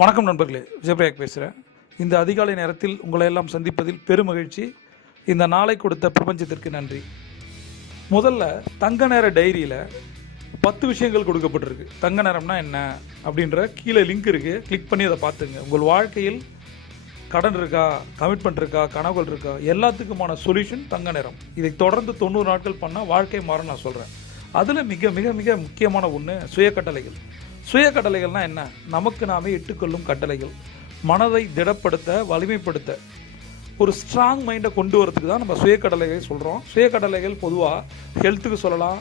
வணக்கம் நண்பர்களே, விஜயபிரயாக் பேசுகிறேன். இந்த அதிகாலை நேரத்தில் உங்களை எல்லாம் சந்திப்பதில் பெருமகிழ்ச்சி. இந்த நாளை கொடுத்த பிரபஞ்சத்திற்கு நன்றி. முதல்ல தங்க நேர டைரியில் 10 விஷயங்கள் கொடுக்கப்பட்டிருக்கு. தங்க நேரம்னா என்ன அப்படின்ற கீழே லிங்க் இருக்குது, கிளிக் பண்ணி அதை பார்த்துங்க. உங்கள் வாழ்க்கையில் கடன் இருக்கா, கமிட்மெண்ட் இருக்கா, கனவுகள் இருக்கா, எல்லாத்துக்குமான சொல்யூஷன் தங்க நேரம். இதை தொடர்ந்து 90 நாட்கள் பண்ணால் வாழ்க்கை மாறும் நான் சொல்கிறேன். அதில் மிக மிக மிக முக்கியமான ஒன்று சுய கட்டளைகள். சுய கட்டளைகள்னால் என்ன? நமக்கு நாமே இட்டுக்கொள்ளும் கட்டளைகள். மனதை திடப்படுத்த, வலிமைப்படுத்த, ஒரு ஸ்ட்ராங் மைண்டை கொண்டு வரதுக்கு தான் நம்ம சுய கட்டளைகள் சொல்கிறோம். சுய கட்டளைகள் பொதுவாக ஹெல்த்துக்கு சொல்லலாம்,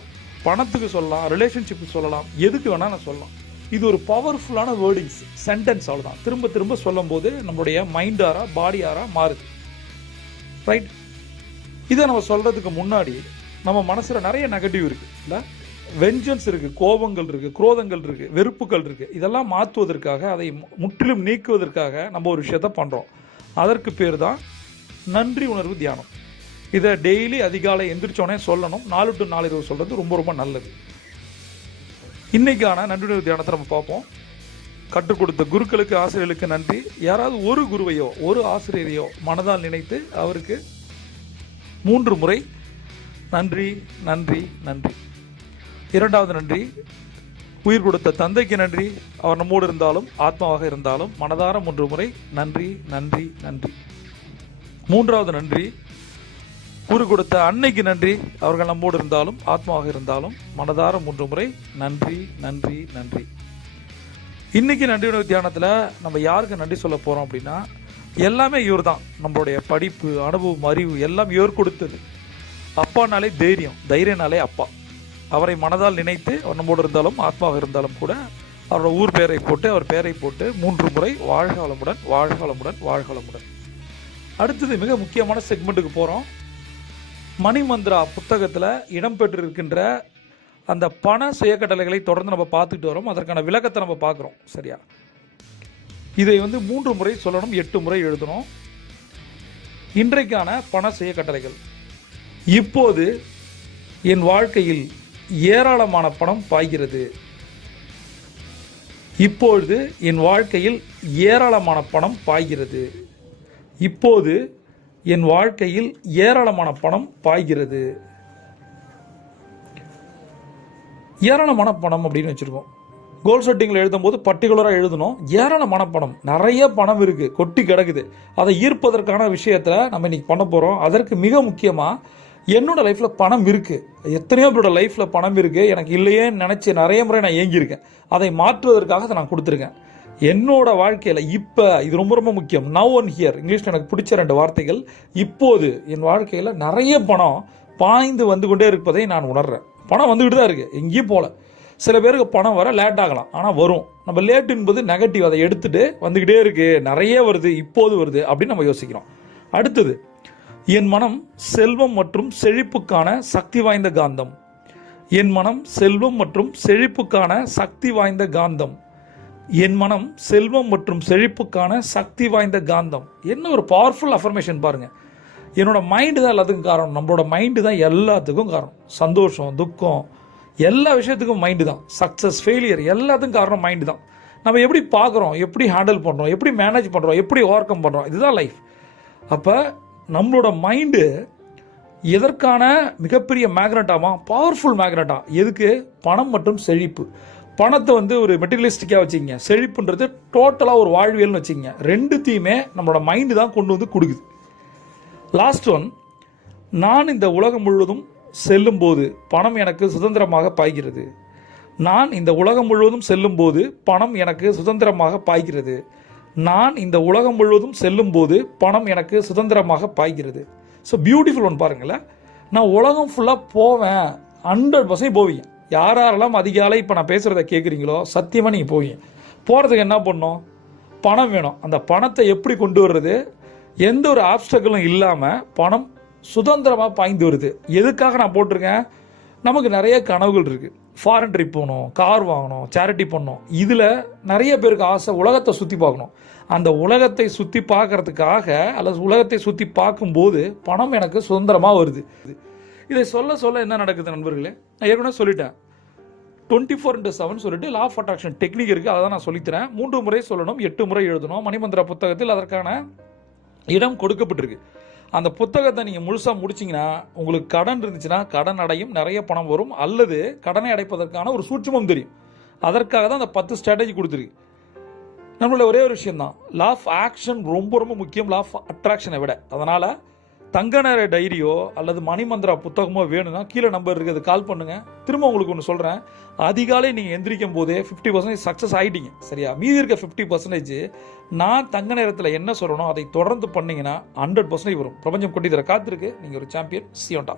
பணத்துக்கு சொல்லலாம், ரிலேஷன்ஷிப்புக்கு சொல்லலாம், எதுக்கு வேணால் நான் சொல்லலாம். இது ஒரு பவர்ஃபுல்லான வேர்டிங்ஸ், சென்டென்ஸ். அவ்வளோதான். திரும்ப திரும்ப சொல்லும் போது நம்மளுடைய மைண்டாரா பாடியாரா மாறுது. ரைட்? இதை நம்ம சொல்கிறதுக்கு முன்னாடி நம்ம மனசில் நிறைய நெகட்டிவ் இருக்குது இல்லை? வெஞ்சன்ஸ் இருக்குது, கோபங்கள் இருக்குது, குரோதங்கள் இருக்குது, வெறுப்புகள் இருக்குது. இதெல்லாம் மாற்றுவதற்காக, அதை முற்றிலும் நீக்குவதற்காக நம்ம ஒரு விஷயத்த பண்ணுறோம். அதற்கு பேர் தான் நன்றி உணர்வு தியானம். இதை டெய்லி அதிகாலை எந்திரிச்சோடனே சொல்லணும். 4 to 4 சொல்கிறது ரொம்ப ரொம்ப நல்லது. இன்றைக்கான நன்றி உணர்வு தியானத்தை நம்ம பார்ப்போம். கற்றுக் கொடுத்த குருக்களுக்கு, ஆசிரியர்களுக்கு நன்றி. யாராவது ஒரு குருவையோ ஒரு ஆசிரியரையோ மனதால் நினைத்து அவருக்கு 3 முறை நன்றி நன்றி நன்றி. இரண்டாவது நன்றி, உயிர் கொடுத்த தந்தைக்கு நன்றி. அவர் நம்மோடு இருந்தாலும் ஆத்மாவாக இருந்தாலும் மனதார 3 முறை நன்றி நன்றி நன்றி. மூன்றாவது நன்றி, உயிர் கொடுத்த அன்னைக்கு நன்றி. அவர்கள் நம்மோடு இருந்தாலும் ஆத்மாவாக இருந்தாலும் மனதார 3 முறை நன்றி நன்றி நன்றி. இன்னைக்கு நன்றி உணர்வு தியானத்தில் நம்ம யாருக்கு நன்றி சொல்ல போகிறோம் அப்படின்னா, எல்லாமே இவர் தான். நம்மளுடைய படிப்பு, அனுபவம், அறிவு எல்லாம் இவர் கொடுத்தது. அப்பானாலே தைரியம், தைரியனாலே அப்பா. அவரை மனதால் நினைத்து, அவர் நம்மோடு இருந்தாலும் ஆத்மாவாக இருந்தாலும் கூட அவரோட ஊர் பெயரை போட்டு, அவர் பெயரை போட்டு 3 முறை வாழ்க வளமுடன், வாழ்க வளமுடன், வாழ்க வளமுடன். அடுத்தது மிக முக்கியமான செக்மெண்ட்டுக்கு போகிறோம். மணிமந்திரா புத்தகத்தில் இடம்பெற்றிருக்கின்ற அந்த பண சுயக்கட்டளைகளை தொடர்ந்து நம்ம பார்த்துட்டு வரோம். அதற்கான விளக்கத்தை நம்ம பார்க்குறோம். சரியா? இதை 3 முறை சொல்லணும், 8 முறை எழுதணும். இன்றைக்கான பண சுயக்கட்டளைகள். இப்போது என் வாழ்க்கையில் ஏராளமான பணம் பாய்கிறது. இப்பொழுது என் வாழ்க்கையில் ஏராளமான பணம் பாய்கிறது. இப்போது என் வாழ்க்கையில் ஏராளமான பணம் பாய்கிறது. ஏராளமான பணம் அப்படின்னு வச்சுருக்கோம். கோல் செட்டிங்கில் எழுதும் போது பர்டிகுலராக எழுதணும். ஏராளமான பணம், நிறைய பணம் இருக்குது, கொட்டி கிடக்குது. அதை ஈர்ப்பதற்கான விஷயத்தில் நம்ம இன்னைக்கு பண்ண போகிறோம். அதற்கு மிக முக்கியமாக என்னோட லைஃப்பில் பணம் இருக்குது. எத்தனையோ பேரோட லைஃப்பில் பணம் இருக்குது, எனக்கு இல்லையே நினச்சி நிறைய முறை நான் ஏங்கியிருக்கேன். அதை மாற்றுவதற்காக அதை நான் கொடுத்துருக்கேன். என்னோட வாழ்க்கையில் இப்போ இது ரொம்ப ரொம்ப முக்கியம். நவ் அண்ட் ஹியர், இங்கிலீஷில் எனக்கு பிடிச்ச 2 வார்த்தைகள். இப்போது என் வாழ்க்கையில் நிறைய பணம் பாய்ந்து வந்து கொண்டே இருப்பதை நான் உணர்றேன். பணம் வந்துக்கிட்டு தான் இருக்குது, எங்கேயும் போகல. சில பேருக்கு பணம் வர லேட் ஆகலாம், ஆனால் வரும். நம்ம லேட் என்பது நெகட்டிவ். அதை எடுத்துகிட்டு வந்துக்கிட்டே இருக்குது, நிறைய வருது, இப்போது வருது அப்படின்னு நம்ம யோசிக்கிறோம். அடுத்தது, என் மனம் செல்வம் மற்றும் செழிப்புக்கான சக்தி வாய்ந்த காந்தம். என் மனம் செல்வம் மற்றும் செழிப்புக்கான சக்தி வாய்ந்த காந்தம். என் மனம் செல்வம் மற்றும் செழிப்புக்கான சக்தி வாய்ந்த காந்தம். என்ன ஒரு பவர்ஃபுல் அஃபர்மேஷன் பாருங்க. என்னோட மைண்டு தான் எல்லாத்துக்கும் காரணம். நம்மளோட மைண்டு தான் எல்லாத்துக்கும் காரணம். சந்தோஷம், துக்கம், எல்லா விஷயத்துக்கும் மைண்டு தான். சக்ஸஸ், ஃபெயிலியர் எல்லாத்துக்கும் காரணம் மைண்டு தான். நம்ம எப்படி பார்க்குறோம், எப்படி ஹேண்டில் பண்ணுறோம், எப்படி மேனேஜ் பண்ணுறோம், எப்படி ஓவர் கம் பண்ணுறோம், இதுதான் லைஃப். அப்போ நம்மளோட மைண்டு எதற்கான மிகப்பெரிய மேக்னட்டாமா, பவர்ஃபுல் மேக்னட்டா. எதுக்கு? பணம் மற்றும் செழிப்பு. பணத்தை ஒரு மெட்டீரியலிஸ்டிக்காக வச்சுக்கிங்க, செழிப்புன்றது டோட்டலாக ஒரு வாழ்வியல்னு வச்சுக்கிங்க. ரெண்டுத்தையுமே நம்மளோட மைண்டு தான் கொண்டு வந்து கொடுக்குது. லாஸ்ட் ஒன், நான் இந்த உலகம் முழுவதும் செல்லும் போது பணம் எனக்கு சுதந்திரமாக பாய்கிறது. நான் இந்த உலகம் முழுவதும் செல்லும் போது பணம் எனக்கு சுதந்திரமாக பாய்கிறது. நான் இந்த உலகம் முழுவதும் செல்லும் போது பணம் எனக்கு சுதந்திரமாக பாய்கிறது. ஸோ பியூட்டிஃபுல் ஒன் பாருங்களேன். நான் உலகம் ஃபுல்லாக போவேன், 100% போவீங்க. யாரெல்லாம் அதிகாலை இப்போ நான் பேசுகிறத கேட்குறீங்களோ சத்தியமாக நீங்கள் போவீங்க. போகிறதுக்கு என்ன பண்ணணும்? பணம் வேணும். அந்த பணத்தை எப்படி கொண்டு வர்றது? எந்த ஒரு ஆப்ஸ்டக்கிளும் இல்லாமல் பணம் சுதந்திரமாக பாய்ந்து வருது. எதுக்காக நான் போட்டிருக்கேன்? நமக்கு நிறைய கனவுகள் இருக்குது. ஃபாரின் ட்ரிப் போகணும், கார் வாங்கணும், சேரிட்டி பண்ணணும். இதில் நிறைய பேருக்கு ஆசை உலகத்தை சுற்றி பார்க்கணும். அந்த உலகத்தை சுற்றி பார்க்கறதுக்காக அல்லது உலகத்தை சுற்றி பார்க்கும்போது பணம் எனக்கு சுதந்திரமாக வருது. இதை சொல்ல சொல்ல என்ன நடக்குது நண்பர்களே? நான் ஏற்கனவே சொல்லிட்டேன். 24/7 சொல்லிட்டு லா ஆஃப் அட்ராக்ஷன் டெக்னிக் இருக்குது. அதை தான் நான் சொல்லித்தரேன். 3 முறை சொல்லணும், 8 முறை எழுதணும். மணிமந்திரா புத்தகத்தில் அதற்கான இடம் கொடுக்கப்பட்டிருக்கு. அந்த புத்தகத்தை நீங்கள் முழுசாக முடிச்சிங்கன்னா உங்களுக்கு கடன் இருந்துச்சுன்னா கடன் அடையும், நிறைய பணம் வரும், அல்லது கடனை அடைப்பதற்கான ஒரு சூட்சுமம் தெரியும். அதற்காக தான் அந்த 10 ஸ்ட்ராட்டஜி கொடுத்துருக்கு. நம்மளோட ஒரே ஒரு விஷயம் தான், லா ஆஃப் ஆக்ஷன் ரொம்ப ரொம்ப முக்கியம் லா ஆஃப் அட்ராக்ஷனை விட. அதனால் தங்க நேர டைரியோ அல்லது மணிமந்திரா புத்தகமோ வேணும்னா கீழே நம்பர் இருக்குது, கால் பண்ணுங்கள். திரும்ப உங்களுக்கு ஒன்று சொல்கிறேன், அதிகாலை நீங்கள் எந்திரிக்கும் போதே 50% சக்ஸஸ் ஆகிட்டீங்க. சரியா? மீதி இருக்க 50% நான் தங்க நேரத்தில் என்ன சொல்கிறனோ அதை தொடர்ந்து பண்ணிங்கன்னா 100% வரும். பிரபஞ்சம் கொட்டி தர காத்திருக்கு. நீங்கள் ஒரு சாம்பியன். சியோண்டா.